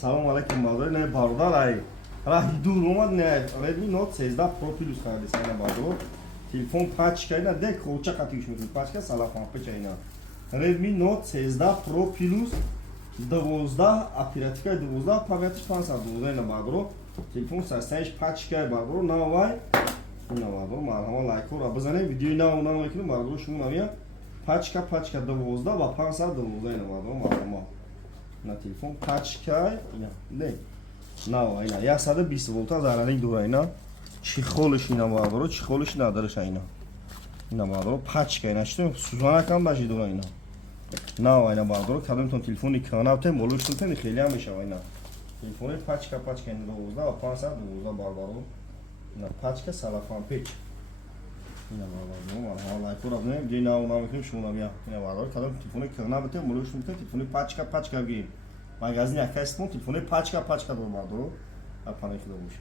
Салом алейкум бардор не бардар ай раҳи дур омад не Redmi Note 13 Pro Plus хариди сайна бардор телефон пачка ина дек хоча қатиш мекунад пачка салафон пача ина Redmi Note 13 Pro Plus 12 оперативка 12 памятиш 512 ина бардор телефон состояниш пачка бардор навай ина бардор марҳама лайкро бизанем видеои нав мекунем бардор шумо навия пачка 12 ва 512 ина бардор марҳама на телефон пачка ина не нава ина 120 волта зараринг дора ина чихолиш ина бардор чихолиш надараш ина ина бардор пачка ина что сузана кам баши дора ина нава ина бардор кадамтон телефони канавте молуш кунтен хели ҳам мешава ина телефони пачка ина 12 ва 512 бардор ина пачка салафан печ ина бардор марҳама лайкро абне гена уна мекунем шумо навия ина бардор кадам телефони канавте молуш кунтен телефони пачка гем магазин якастмон телефони пачка дор бардор апане худо бош